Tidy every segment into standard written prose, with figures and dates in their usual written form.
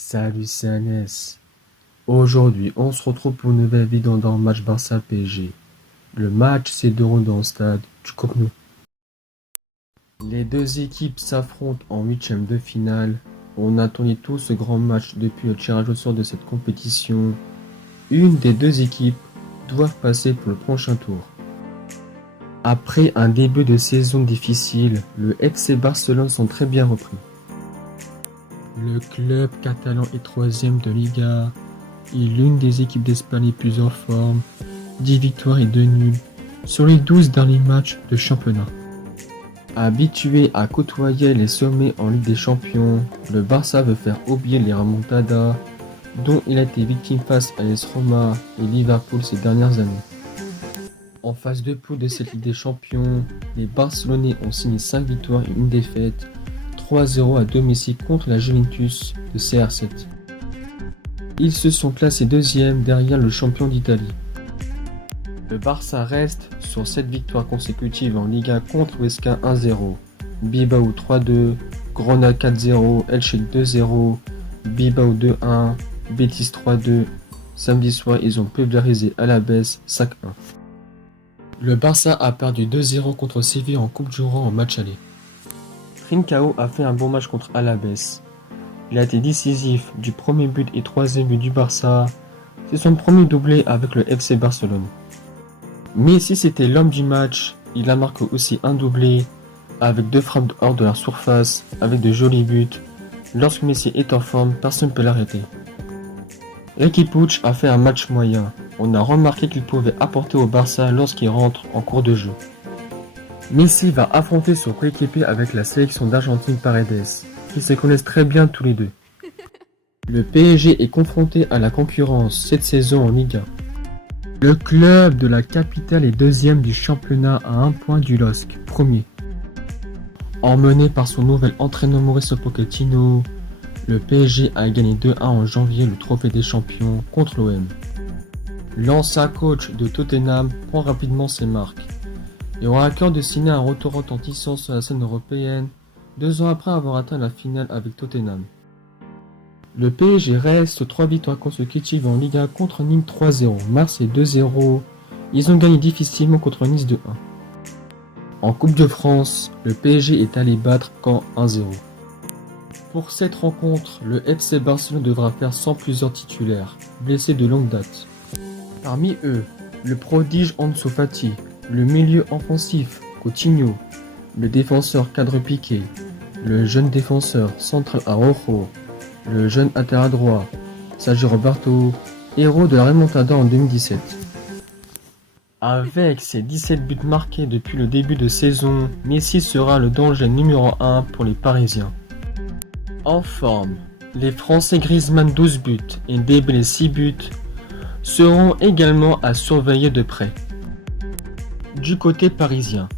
Salut, c'est Agnès. Aujourd'hui, on se retrouve pour une nouvelle vidéo dans le match Barça-PSG. Le match s'est déroulé dans le stade du Camp Nou. Les deux équipes s'affrontent en huitième de finale. On attendait tous ce grand match depuis le tirage au sort de cette compétition. Une des deux équipes doit passer pour le prochain tour. Après un début de saison difficile, le FC Barcelone sont très bien repris. Le club catalan est troisième de Liga. Il est l'une des équipes d'Espagne les plus en forme. 10 victoires et 2 nuls sur les 12 derniers matchs de championnat. Habitué à côtoyer les sommets en Ligue des Champions, le Barça veut faire oublier les remontadas dont il a été victime face à l'AS Roma et Liverpool ces dernières années. En phase de poule de cette Ligue des Champions, les Barcelonais ont signé 5 victoires et une défaite, 3-0 à domicile contre la Juventus de CR7. Ils se sont classés deuxième derrière le champion d'Italie. Le Barça reste sur 7 victoires consécutives en Liga contre Huesca 1-0, Bilbao 3-2, Granada 4-0, Elche 2-0, Bilbao 2-1, Betis 3-2. Samedi soir, ils ont pulvérisé Alavés 5-1. Le Barça a perdu 2-0 contre Séville en Coupe du Roi en match aller. Trincao a fait un bon match contre Alavés. Il a été décisif du premier but et troisième but du Barça. C'est son premier doublé avec le FC Barcelone. Messi c'était l'homme du match. Il a marqué aussi un doublé avec 2 frappes hors de la surface avec de jolis buts. Lorsque Messi est en forme, personne ne peut l'arrêter. Riqui Puig a fait un match moyen. On a remarqué qu'il pouvait apporter au Barça lorsqu'il rentre en cours de jeu. Messi va affronter son coéquipier avec la sélection d'Argentine Paredes, qui se connaissent très bien tous les deux. Le PSG est confronté à la concurrence cette saison en Liga. Le club de la capitale est deuxième du championnat à 1 point du LOSC, premier. Emmené par son nouvel entraîneur Mauricio Pochettino, le PSG a gagné 2-1 en janvier le trophée des champions contre l'OM. L'ancien coach de Tottenham prend rapidement ses marques et aura à cœur de signer un retour retentissant sur la scène européenne 2 ans après avoir atteint la finale avec Tottenham. Le PSG reste 3 victoires consécutives en Liga contre Nîmes 3-0, Marseille 2-0. Ils ont gagné difficilement contre Nice 2-1. En Coupe de France, le PSG est allé battre Caen 1-0. Pour cette rencontre, le FC Barcelone devra faire sans plusieurs titulaires, blessés de longue date. Parmi eux, le prodige Ansu Fati, le milieu offensif Coutinho, le défenseur cadre Piqué, le jeune défenseur central Araujo, le jeune latéral droit Sergio Roberto, héros de la remontada en 2017. Avec ses 17 buts marqués depuis le début de saison, Messi sera le danger numéro 1 pour les Parisiens. En forme, les Français Griezmann 12 buts et Dembélé 6 buts seront également à surveiller de près. Du côté parisien,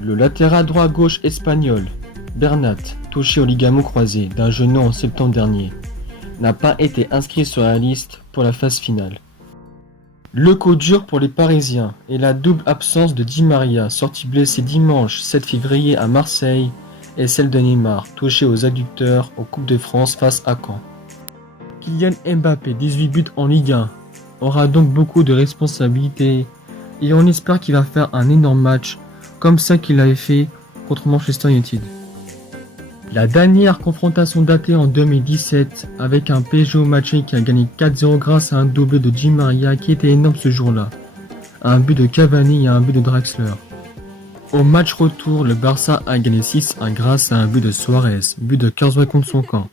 le latéral droit gauche espagnol, Bernat, touché au ligament croisé d'un genou en septembre dernier, n'a pas été inscrit sur la liste pour la phase finale. Le coup dur pour les Parisiens est la double absence de Di Maria, sorti blessé dimanche 7 février à Marseille, et celle de Neymar, touché aux adducteurs en Coupe de France face à Caen. Kylian Mbappé, 18 buts en Ligue 1, aura donc beaucoup de responsabilités et on espère qu'il va faire un énorme match comme ça qu'il avait fait contre Manchester United. La dernière confrontation datée en 2017 avec un PSG au match qui a gagné 4-0 grâce à un doublé de Di Maria qui était énorme ce jour-là, un but de Cavani et un but de Draxler. Au match retour, le Barça a gagné 6-1 grâce à un but de Suarez, but de Carzoué contre son camp,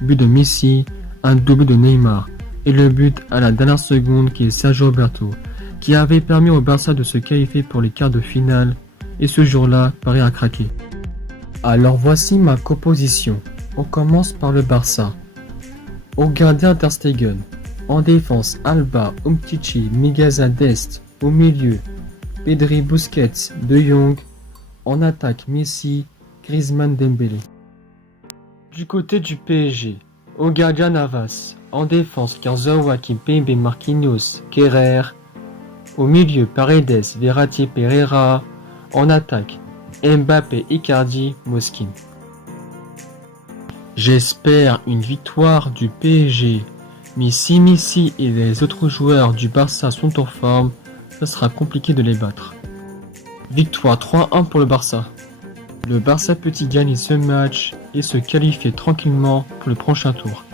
but de Messi, un doublé de Neymar et le but à la dernière seconde qui est Sergio Roberto, qui avait permis au Barça de se qualifier pour les quarts de finale et ce jour-là, Paris a craqué. Alors voici ma composition. On commence par le Barça. Au gardien Ter Stegen, en défense Alba, Umtiti, Miguel Dest, au milieu Pedri, Busquets, De Jong, en attaque Messi, Griezmann, Dembélé. Du côté du PSG, au gardien Navas, en défense Kurzawa, Kimpembe, Marquinhos, Kerrer, au milieu Paredes, Verratti, Pereira, en attaque Mbappé, Icardi, Moskin. J'espère une victoire du PSG. Mais si Messi et les autres joueurs du Barça sont en forme, ça sera compliqué de les battre. Victoire 3-1 pour le Barça. Le Barça peut y gagner ce match et se qualifier tranquillement pour le prochain tour.